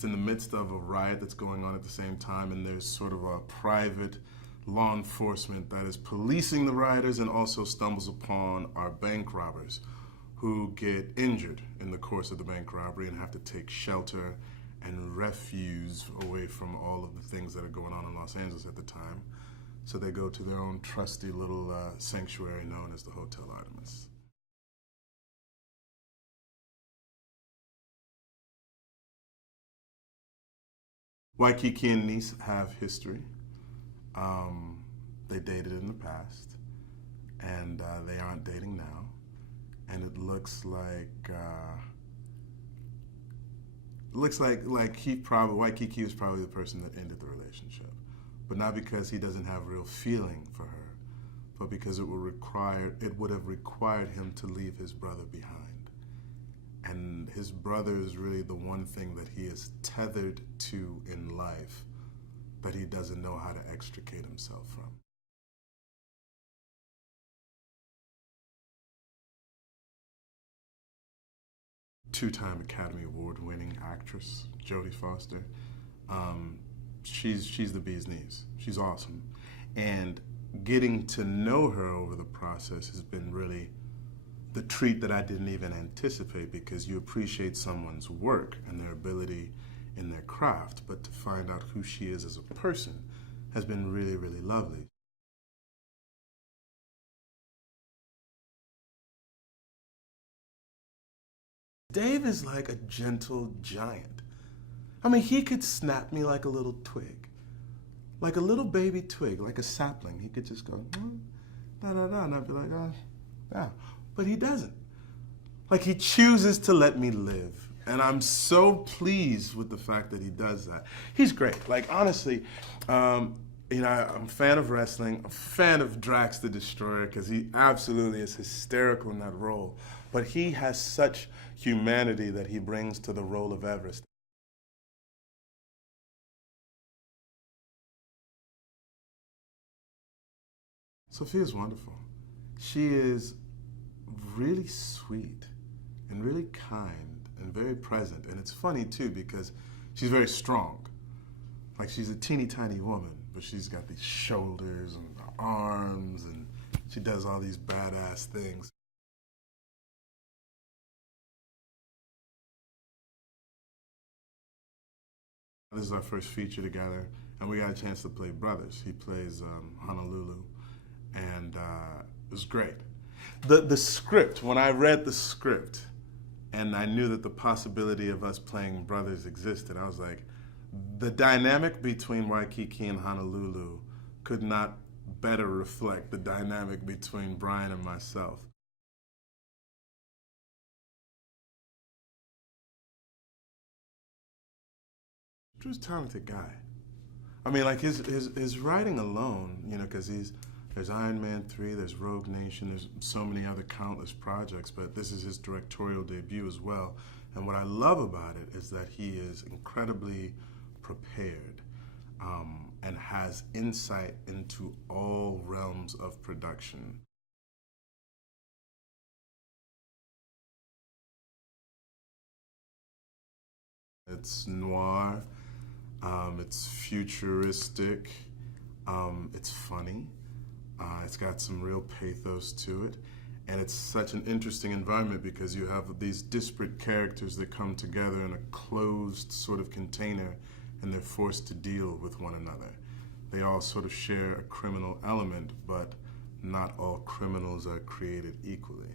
It's in the midst of a riot that's going on at the same time, and there's sort of a private law enforcement that is policing the rioters and also stumbles upon our bank robbers who get injured in the course of the bank robbery and have to take shelter and refuge away from all of the things that are going on in Los Angeles at the time. So they go to their own trusty little sanctuary known as the Hotel Artemis. Waikiki and Nice have history. They dated in the past, and they aren't dating now. And it looks like Waikiki was probably the person that ended the relationship, but not because he doesn't have real feeling for her, but because it would have required him to leave his brother behind. And his brother is really the one thing that he is tethered to in life that he doesn't know how to extricate himself from. Two-time Academy Award-winning actress, Jodie Foster. She's the bee's knees. She's awesome. And getting to know her over the process has been really the treat that I didn't even anticipate, because you appreciate someone's work and their ability in their craft, but to find out who she is as a person has been really, really lovely. Dave is like a gentle giant. I mean, he could snap me like a little twig, like a little baby twig, like a sapling. He could just go, da da da, and I'd be like, oh, yeah. But he doesn't. Like, he chooses to let me live. And I'm so pleased with the fact that he does that. He's great. Like, honestly, I'm a fan of wrestling. I'm a fan of Drax the Destroyer because he absolutely is hysterical in that role. But he has such humanity that he brings to the role of Everest. Sofia's wonderful. She is really sweet and really kind and very present. And it's funny, too, because she's very strong. Like, she's a teeny tiny woman, but she's got these shoulders and arms, and she does all these badass things. This is our first feature together, and we got a chance to play brothers. He plays Honolulu, and it was great. The script, when I read the script, and I knew that the possibility of us playing brothers existed, I was like, the dynamic between Waikiki and Honolulu could not better reflect the dynamic between Brian and myself. Drew's a talented guy. I mean, like, his writing alone, because there's Iron Man 3, there's Rogue Nation, there's so many other countless projects, but this is his directorial debut as well. And what I love about it is that he is incredibly prepared and has insight into all realms of production. It's noir, it's futuristic, it's funny. It's got some real pathos to it, and it's such an interesting environment because you have these disparate characters that come together in a closed sort of container, and they're forced to deal with one another. They all sort of share a criminal element, but not all criminals are created equally.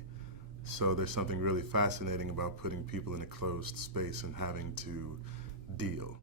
So there's something really fascinating about putting people in a closed space and having to deal.